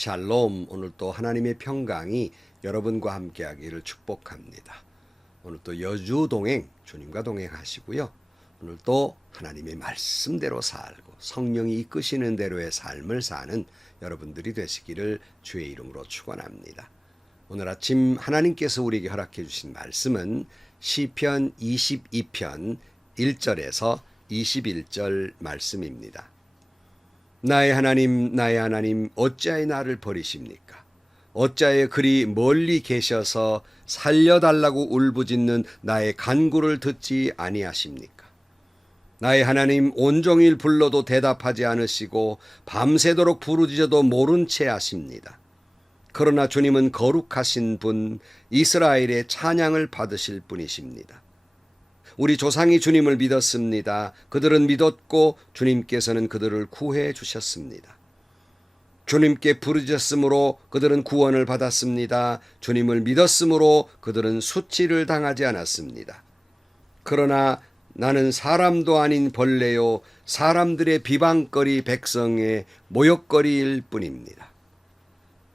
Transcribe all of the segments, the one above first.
샬롬. 오늘 또 하나님의 평강이 여러분과 함께하기를 축복합니다. 오늘 또 여주 동행, 주님과 동행하시고요. 오늘 또 하나님의 말씀대로 살고 성령이 이끄시는 대로의 삶을 사는 여러분들이 되시기를 주의 이름으로 축원합니다. 오늘 아침 하나님께서 우리에게 허락해 주신 말씀은 시편 22편 1절에서 21절 말씀입니다. 나의 하나님 어찌하여 나를 버리십니까? 어찌하여 그리 멀리 계셔서 살려달라고 울부짖는 나의 간구를 듣지 아니하십니까? 나의 하나님, 온종일 불러도 대답하지 않으시고 밤새도록 부르짖어도 모른 채 하십니다. 그러나 주님은 거룩하신 분, 이스라엘의 찬양을 받으실 분이십니다. 우리 조상이 주님을 믿었습니다. 그들은 믿었고 주님께서는 그들을 구해 주셨습니다. 주님께 부르짖었으므로 그들은 구원을 받았습니다. 주님을 믿었으므로 그들은 수치를 당하지 않았습니다. 그러나 나는 사람도 아닌 벌레요, 사람들의 비방거리, 백성의 모욕거리일 뿐입니다.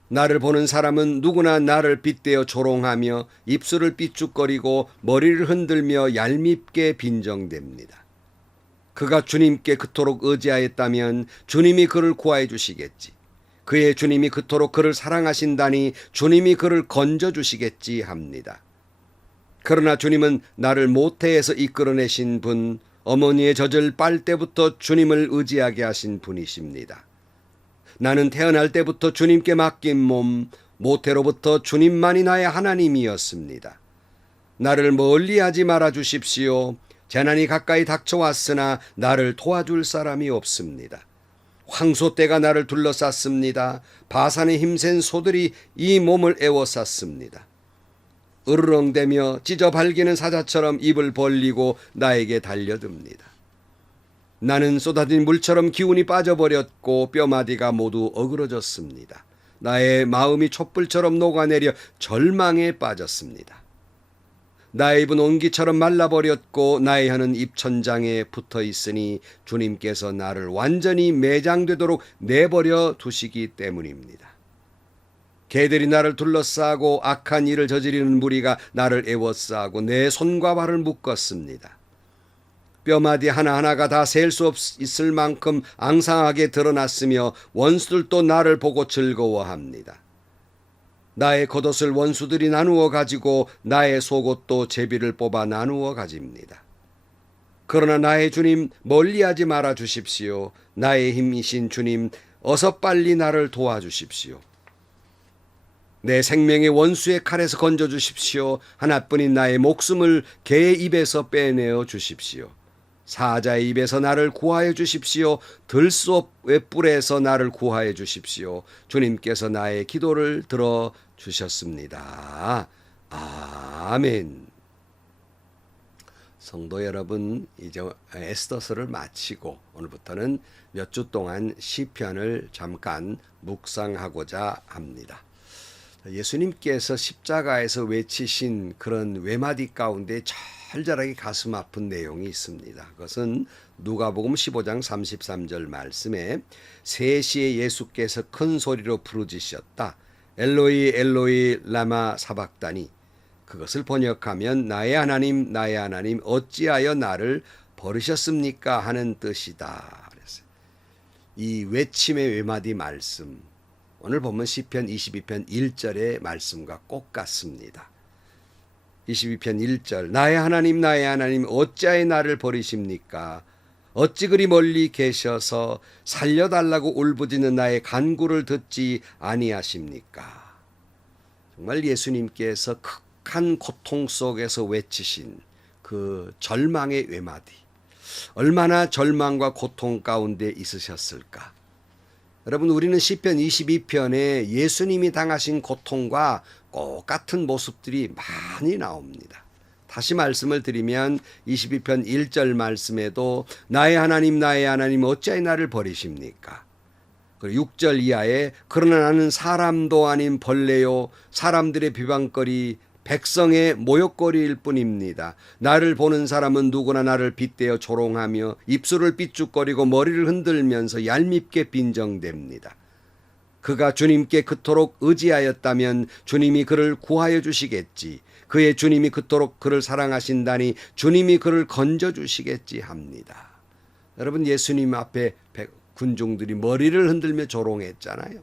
나를 보는 사람은 누구나 나를 빗대어 조롱하며 입술을 삐죽거리고 머리를 흔들며 얄밉게 빈정댑니다. 그가 주님께 그토록 의지하였다면 주님이 그를 구하여 주시겠지. 그의 주님이 그토록 그를 사랑하신다니 주님이 그를 건져 주시겠지 합니다. 그러나 주님은 나를 모태에서 이끌어내신 분, 어머니의 젖을 빨 때부터 주님을 의지하게 하신 분이십니다. 나는 태어날 때부터 주님께 맡긴 몸, 모태로부터 주님만이 나의 하나님이었습니다. 나를 멀리하지 말아 주십시오. 재난이 가까이 닥쳐왔으나 나를 도와줄 사람이 없습니다. 황소떼가 나를 둘러쌌습니다. 바산의 힘센 소들이 이 몸을 에워쌌습니다. 으르렁대며 찢어 발기는 사자처럼 입을 벌리고 나에게 달려듭니다. 나는 쏟아진 물처럼 기운이 빠져버렸고 뼈마디가 모두 어그러졌습니다. 나의 마음이 촛불처럼 녹아내려 절망에 빠졌습니다. 나의 입은 온기처럼 말라버렸고 나의 혀는 입천장에 붙어 있으니 주님께서 나를 완전히 매장되도록 내버려 두시기 때문입니다. 개들이 나를 둘러싸고 악한 일을 저지르는 무리가 나를 에워싸고 내 손과 발을 묶었습니다. 뼈마디 하나하나가 다 셀 수 있을 만큼 앙상하게 드러났으며 원수들도 나를 보고 즐거워합니다. 나의 겉옷을 원수들이 나누어 가지고 나의 속옷도 제비를 뽑아 나누어 가집니다. 그러나 나의 주님, 멀리하지 말아 주십시오. 나의 힘이신 주님, 어서 빨리 나를 도와주십시오. 내 생명의 원수의 칼에서 건져 주십시오. 하나뿐인 나의 목숨을 개의 입에서 빼내어 주십시오. 사자의 입에서 나를 구하여 주십시오. 들소의 뿔에서 나를 구하여 주십시오. 주님께서 나의 기도를 들어 주셨습니다. 아멘. 성도 여러분, 이제 에스더서를 마치고 오늘부터는 몇 주 동안 시편을 잠깐 묵상하고자 합니다. 예수님께서 십자가에서 외치신 그런 외마디 가운데 절절하게 가슴 아픈 내용이 있습니다. 그것은 누가복음 15장 33절 말씀에 3시에 예수께서 큰 소리로 부르짖으셨다. 엘로이 엘로이 라마 사박다니. 그것을 번역하면 나의 하나님 어찌하여 나를 버리셨습니까 하는 뜻이다. 그랬어요. 이 외침의 외마디 말씀, 오늘 보면 시편 22편 1절의 말씀과 꼭 같습니다. 22편 1절, 나의 하나님 어찌하여 나를 버리십니까? 어찌 그리 멀리 계셔서 살려달라고 울부짖는 나의 간구를 듣지 아니하십니까? 정말 예수님께서 극한 고통 속에서 외치신 그 절망의 외마디, 얼마나 절망과 고통 가운데 있으셨을까? 여러분, 우리는 시편 22편에 예수님이 당하신 고통과 똑같은 모습들이 많이 나옵니다. 다시 말씀을 드리면 22편 1절 말씀에도 나의 하나님 어찌하여 나를 버리십니까? 그리고 6절 이하에 그러나 나는 사람도 아닌 벌레요, 사람들의 비방거리, 백성의 모욕거리일 뿐입니다. 나를 보는 사람은 누구나 나를 빗대어 조롱하며 입술을 삐죽거리고 머리를 흔들면서 얄밉게 빈정댑니다. 그가 주님께 그토록 의지하였다면 주님이 그를 구하여 주시겠지. 그의 주님이 그토록 그를 사랑하신다니 주님이 그를 건져 주시겠지 합니다. 여러분, 예수님 앞에 군중들이 머리를 흔들며 조롱했잖아요.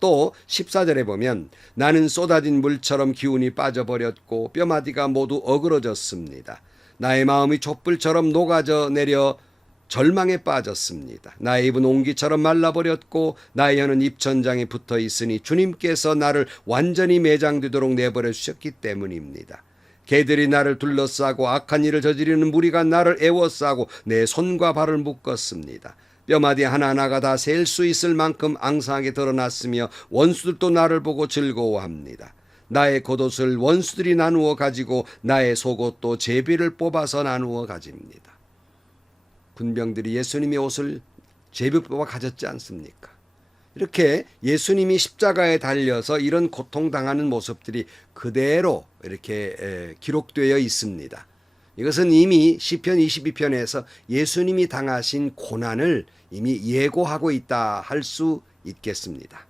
또 14절에 보면 나는 쏟아진 물처럼 기운이 빠져버렸고 뼈마디가 모두 어그러졌습니다. 나의 마음이 촛불처럼 녹아져 내려 절망에 빠졌습니다. 나의 입은 옹기처럼 말라버렸고 나의 혀는 입천장에 붙어 있으니 주님께서 나를 완전히 매장되도록 내버려 주셨기 때문입니다. 개들이 나를 둘러싸고 악한 일을 저지르는 무리가 나를 애워싸고 내 손과 발을 묶었습니다. 뼈마디 하나하나가 다 셀 수 있을 만큼 앙상하게 드러났으며 원수들도 나를 보고 즐거워합니다. 나의 겉옷을 원수들이 나누어 가지고 나의 속옷도 제비를 뽑아서 나누어 가집니다. 군병들이 예수님의 옷을 제비 뽑아 가졌지 않습니까? 이렇게 예수님이 십자가에 달려서 이런 고통당하는 모습들이 그대로 이렇게 기록되어 있습니다. 이것은 이미 시편 22편에서 예수님이 당하신 고난을 이미 예고하고 있다 할 수 있겠습니다.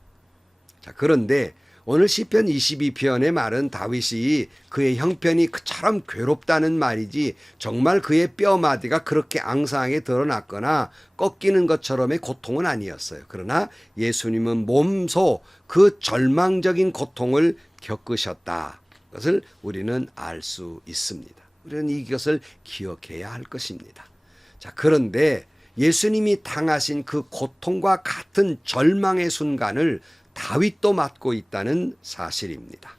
자, 그런데 오늘 시편 22편의 말은 다윗이 그의 형편이 그처럼 괴롭다는 말이지 정말 그의 뼈마디가 그렇게 앙상하게 드러났거나 꺾이는 것처럼의 고통은 아니었어요. 그러나 예수님은 몸소 그 절망적인 고통을 겪으셨다. 것을 우리는 알 수 있습니다. 우리는 이것을 기억해야 할 것입니다. 자, 그런데 예수님이 당하신 그 고통과 같은 절망의 순간을 다윗도 맡고 있다는 사실입니다.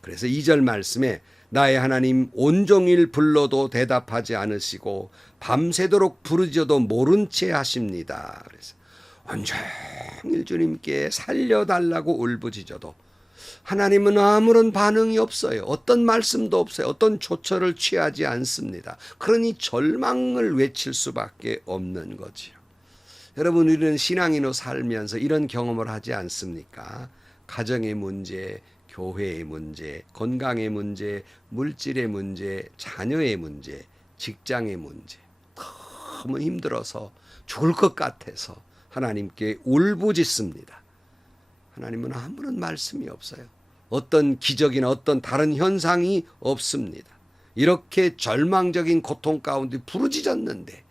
그래서 2절 말씀에 나의 하나님 온종일 불러도 대답하지 않으시고 밤새도록 부르짖어도 모른 채 하십니다. 그래서 온종일 주님께 살려달라고 울부짖어도 하나님은 아무런 반응이 없어요. 어떤 말씀도 없어요. 어떤 조처를 취하지 않습니다. 그러니 절망을 외칠 수밖에 없는 거지요. 여러분, 우리는 신앙인으로 살면서 이런 경험을 하지 않습니까? 가정의 문제, 교회의 문제, 건강의 문제, 물질의 문제, 자녀의 문제, 직장의 문제. 너무 힘들어서 죽을 것 같아서 하나님께 울부짖습니다. 하나님은 아무런 말씀이 없어요. 어떤 기적이나 어떤 다른 현상이 없습니다. 이렇게 절망적인 고통 가운데 부르짖었는데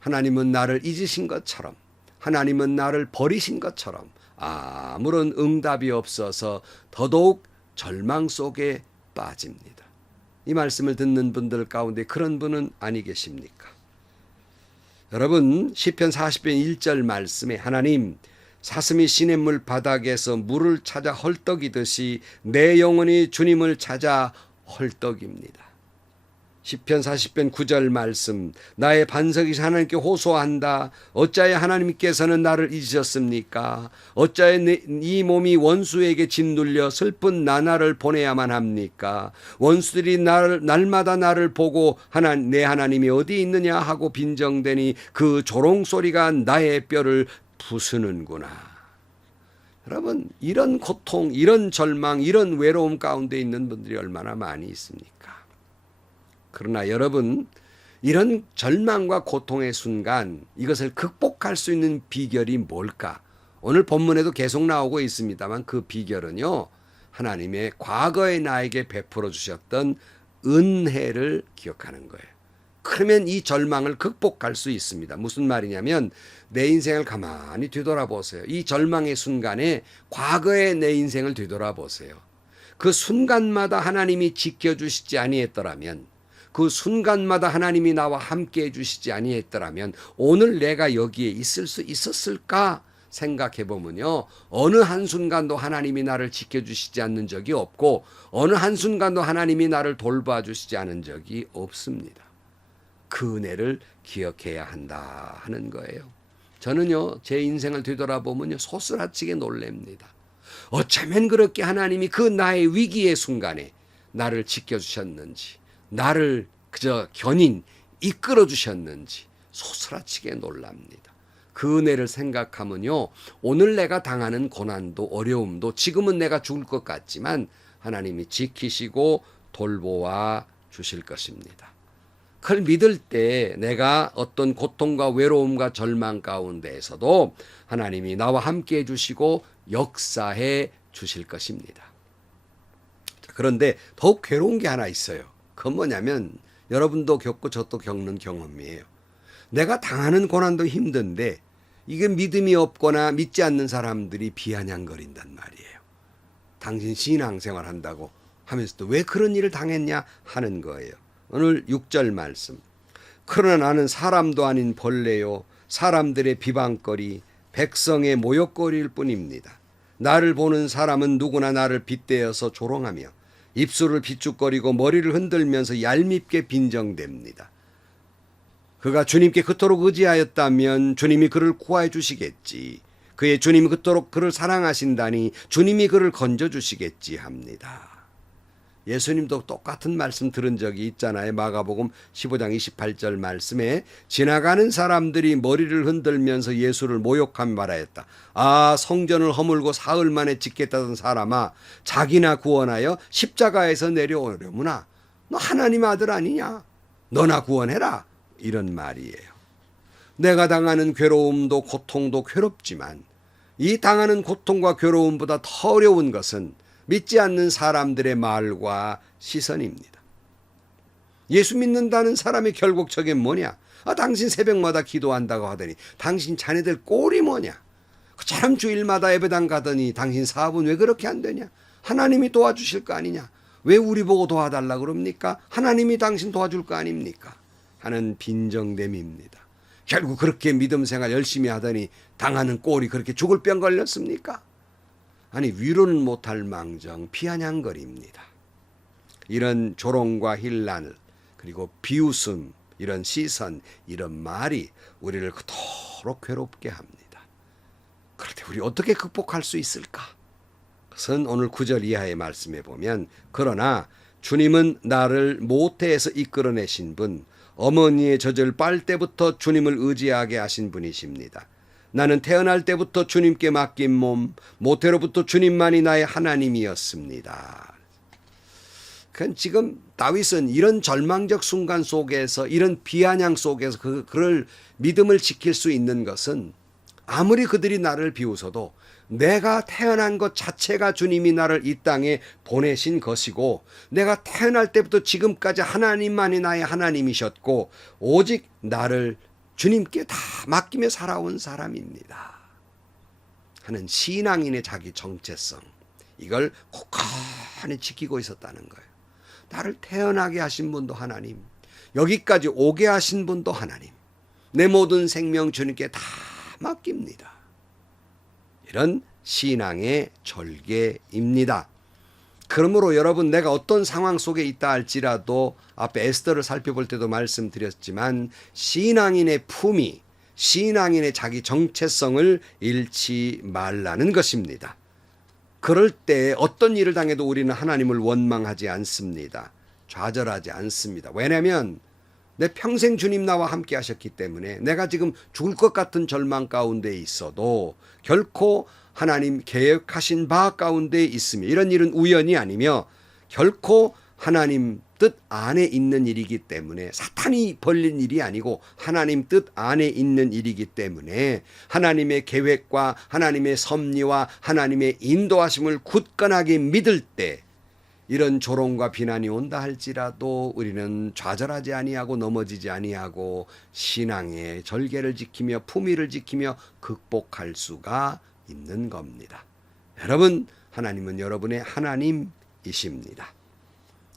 하나님은 나를 잊으신 것처럼, 하나님은 나를 버리신 것처럼 아무런 응답이 없어서 더더욱 절망 속에 빠집니다. 이 말씀을 듣는 분들 가운데 그런 분은 아니 계십니까? 여러분, 시편 40편 1절 말씀에 하나님, 사슴이 시냇물 바닥에서 물을 찾아 헐떡이듯이 내 영혼이 주님을 찾아 헐떡입니다. 시편 40편 9절 말씀, 나의 반석이 하나님께 호소한다. 어찌하여 하나님께서는 나를 잊으셨습니까? 어찌하여 이 몸이 원수에게 짓눌려 슬픈 나날을 보내야만 합니까? 원수들이 날마다 나를 보고 내 하나님이 어디 있느냐 하고 빈정대니 그 조롱소리가 나의 뼈를 부수는구나. 여러분, 이런 고통, 이런 절망, 이런 외로움 가운데 있는 분들이 얼마나 많이 있습니까? 그러나 여러분, 이런 절망과 고통의 순간 이것을 극복할 수 있는 비결이 뭘까? 오늘 본문에도 계속 나오고 있습니다만 그 비결은요, 하나님의 과거에 나에게 베풀어 주셨던 은혜를 기억하는 거예요. 그러면 이 절망을 극복할 수 있습니다. 무슨 말이냐면 내 인생을 가만히 뒤돌아보세요. 이 절망의 순간에 과거의 내 인생을 뒤돌아보세요. 그 순간마다 하나님이 지켜주시지 아니했더라면, 그 순간마다 하나님이 나와 함께 해주시지 아니했더라면 오늘 내가 여기에 있을 수 있었을까 생각해 보면요, 어느 한순간도 하나님이 나를 지켜주시지 않는 적이 없고 어느 한순간도 하나님이 나를 돌봐주시지 않은 적이 없습니다. 그 은혜를 기억해야 한다 하는 거예요. 저는요, 제 인생을 뒤돌아보면요, 소스라치게 놀랍니다. 어쩌면 그렇게 하나님이 그 나의 위기의 순간에 나를 지켜주셨는지, 나를 그저 견인 이끌어 주셨는지 소스라치게 놀랍니다. 그 은혜를 생각하면요, 오늘 내가 당하는 고난도 어려움도 지금은 내가 죽을 것 같지만 하나님이 지키시고 돌보아 주실 것입니다. 그걸 믿을 때 내가 어떤 고통과 외로움과 절망 가운데에서도 하나님이 나와 함께 해주시고 역사해 주실 것입니다. 그런데 더욱 괴로운 게 하나 있어요. 그건 뭐냐면 여러분도 겪고 저도 겪는 경험이에요. 내가 당하는 고난도 힘든데 이게 믿음이 없거나 믿지 않는 사람들이 비아냥거린단 말이에요. 당신 신앙생활 한다고 하면서도 왜 그런 일을 당했냐 하는 거예요. 오늘 6절 말씀. 그러나 나는 사람도 아닌 벌레요 사람들의 비방거리 백성의 모욕거리일 뿐입니다. 나를 보는 사람은 누구나 나를 빗대어서 조롱하며 입술을 비축거리고 머리를 흔들면서 얄밉게 빈정댑니다. 그가 주님께 그토록 의지하였다면 주님이 그를 구하여 주시겠지. 그의 주님이 그토록 그를 사랑하신다니 주님이 그를 건져주시겠지 합니다. 예수님도 똑같은 말씀 들은 적이 있잖아요. 마가복음 15장 28절 말씀에 지나가는 사람들이 머리를 흔들면서 예수를 모욕하며 말하였다. 아, 성전을 허물고 사흘 만에 짓겠다던 사람아, 자기나 구원하여 십자가에서 내려오려무나. 너 하나님 아들 아니냐? 너나 구원해라. 이런 말이에요. 내가 당하는 괴로움도 고통도 괴롭지만 이 당하는 고통과 괴로움보다 더 어려운 것은 믿지 않는 사람들의 말과 시선입니다. 예수 믿는다는 사람의 결국 저게 뭐냐? 아, 당신 새벽마다 기도한다고 하더니 당신 자네들 꼴이 뭐냐? 그처럼 주일마다 예배당 가더니 당신 사업은 왜 그렇게 안 되냐? 하나님이 도와주실 거 아니냐? 왜 우리 보고 도와달라 그럽니까? 하나님이 당신 도와줄 거 아닙니까? 하는 빈정됨입니다. 결국 그렇게 믿음 생활 열심히 하더니 당하는 꼴이 그렇게 죽을 병 걸렸습니까? 아니, 위로는 못할 망정 비아냥거립니다. 이런 조롱과 힐난을 그리고 비웃음, 이런 시선, 이런 말이 우리를 그토록 괴롭게 합니다. 그럴 때 우리 어떻게 극복할 수 있을까? 그것은 오늘 9절 이하의 말씀에 보면 그러나 주님은 나를 모태에서 이끌어내신 분, 어머니의 젖을 빨 때부터 주님을 의지하게 하신 분이십니다. 나는 태어날 때부터 주님께 맡긴 몸, 모태로부터 주님만이 나의 하나님이었습니다. 지금 다윗은 이런 절망적 순간 속에서, 이런 비아냥 속에서 그를 믿음을 지킬 수 있는 것은 아무리 그들이 나를 비웃어도 내가 태어난 것 자체가 주님이 나를 이 땅에 보내신 것이고 내가 태어날 때부터 지금까지 하나님만이 나의 하나님이셨고 오직 나를 주님께 다 맡기며 살아온 사람입니다 하는 신앙인의 자기 정체성, 이걸 굳건히 지키고 있었다는 거예요. 나를 태어나게 하신 분도 하나님, 여기까지 오게 하신 분도 하나님, 내 모든 생명 주님께 다 맡깁니다. 이런 신앙의 절개입니다. 그러므로 여러분, 내가 어떤 상황 속에 있다 할지라도 앞에 에스더를 살펴볼 때도 말씀드렸지만 신앙인의 품위, 신앙인의 자기 정체성을 잃지 말라는 것입니다. 그럴 때 어떤 일을 당해도 우리는 하나님을 원망하지 않습니다. 좌절하지 않습니다. 왜냐하면 내 평생 주님 나와 함께 하셨기 때문에 내가 지금 죽을 것 같은 절망 가운데 있어도 결코 하나님 계획하신 바 가운데 있으며 이런 일은 우연이 아니며 결코 하나님 뜻 안에 있는 일이기 때문에, 사탄이 벌린 일이 아니고 하나님 뜻 안에 있는 일이기 때문에 하나님의 계획과 하나님의 섭리와 하나님의 인도하심을 굳건하게 믿을 때 이런 조롱과 비난이 온다 할지라도 우리는 좌절하지 아니하고 넘어지지 아니하고 신앙의 절개를 지키며 품위를 지키며 극복할 수가 있는 겁니다. 여러분, 하나님은 여러분의 하나님이십니다.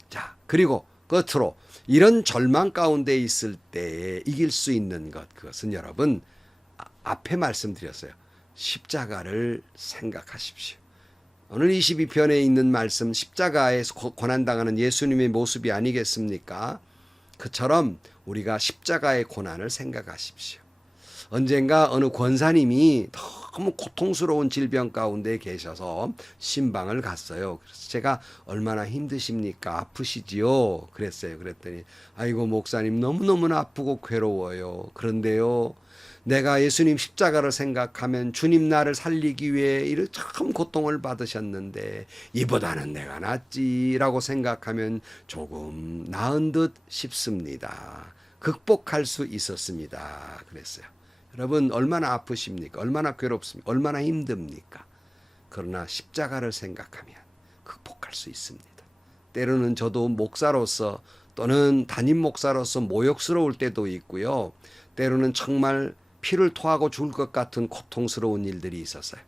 자, 그리고 끝으로 이런 절망 가운데 있을 때 이길 수 있는 것, 그것은 여러분 앞에 말씀드렸어요. 십자가를 생각하십시오. 오늘 22편에 있는 말씀, 십자가에서 고난당하는 예수님의 모습이 아니겠습니까? 그처럼 우리가 십자가의 고난을 생각하십시오. 언젠가 어느 권사님이 너무 고통스러운 질병 가운데 계셔서 신방을 갔어요. 그래서 제가 얼마나 힘드십니까? 아프시지요? 그랬어요. 그랬더니 아이고 목사님, 너무너무나 아프고 괴로워요. 그런데요, 내가 예수님 십자가를 생각하면 주님 나를 살리기 위해 이렇게 참 고통을 받으셨는데 이보다는 내가 낫지라고 생각하면 조금 나은 듯 싶습니다. 극복할 수 있었습니다. 그랬어요. 여러분 얼마나 아프십니까? 얼마나 괴롭습니까? 얼마나 힘듭니까? 그러나 십자가를 생각하면 극복할 수 있습니다. 때로는 저도 목사로서 또는 담임 목사로서 모욕스러울 때도 있고요. 때로는 정말 피를 토하고 죽을 것 같은 고통스러운 일들이 있었어요.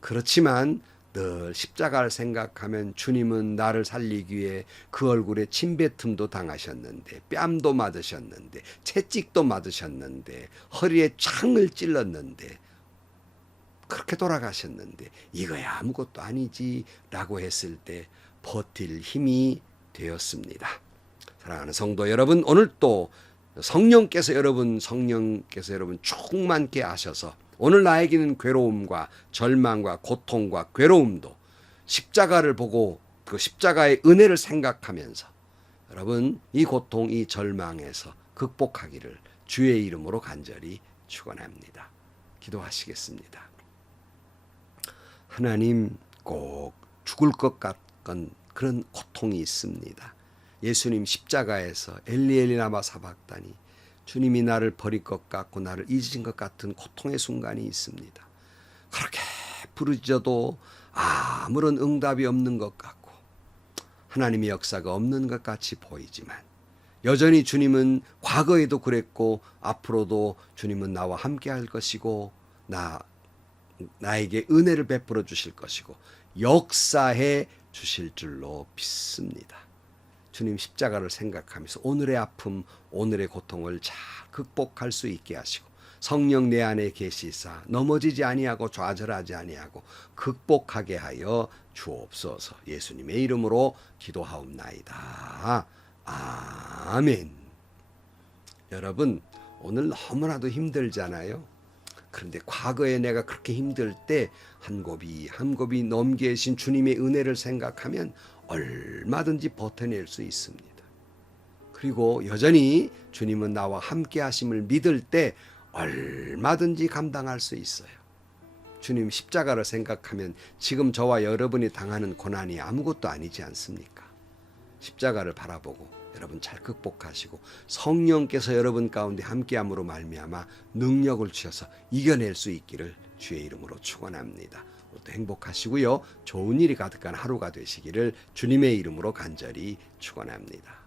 그렇지만 늘 십자가를 생각하면 주님은 나를 살리기 위해 그 얼굴에 침뱉음도 당하셨는데, 뺨도 맞으셨는데, 채찍도 맞으셨는데, 허리에 창을 찔렀는데, 그렇게 돌아가셨는데 이거야 아무것도 아니지 라고 했을 때 버틸 힘이 되었습니다. 사랑하는 성도 여러분, 오늘 또 성령께서 여러분 충만케 하셔서 오늘 나에게는 괴로움과 절망과 고통과 괴로움도 십자가를 보고 그 십자가의 은혜를 생각하면서 여러분 이 고통, 이 절망에서 극복하기를 주의 이름으로 간절히 축원합니다. 기도하시겠습니다. 하나님, 꼭 죽을 것 같은 그런 고통이 있습니다. 예수님 십자가에서 엘리 라마 사박다니, 주님이 나를 버릴 것 같고 나를 잊으신 것 같은 고통의 순간이 있습니다. 그렇게 부르짖어도 아무런 응답이 없는 것 같고 하나님의 역사가 없는 것 같이 보이지만 여전히 주님은 과거에도 그랬고 앞으로도 주님은 나와 함께 할 것이고 나에게 은혜를 베풀어 주실 것이고 역사해 주실 줄로 믿습니다. 주님 십자가를 생각하면서 오늘의 아픔, 오늘의 고통을 잘 극복할 수 있게 하시고 성령 내 안에 계시사 넘어지지 아니하고 좌절하지 아니하고 극복하게 하여 주옵소서. 예수님의 이름으로 기도하옵나이다. 아멘. 여러분, 오늘 너무나도 힘들잖아요. 그런데 과거에 내가 그렇게 힘들 때 한 곱이 한 곱이 넘계신 주님의 은혜를 생각하면 얼마든지 버텨낼 수 있습니다. 그리고 여전히 주님은 나와 함께 하심을 믿을 때 얼마든지 감당할 수 있어요. 주님 십자가를 생각하면 지금 저와 여러분이 당하는 고난이 아무것도 아니지 않습니까? 십자가를 바라보고 여러분 잘 극복하시고 성령께서 여러분 가운데 함께함으로 말미암아 능력을 주셔서 이겨낼 수 있기를 주의 이름으로 축원합니다. 오늘도 행복하시고요. 좋은 일이 가득한 하루가 되시기를 주님의 이름으로 간절히 축원합니다.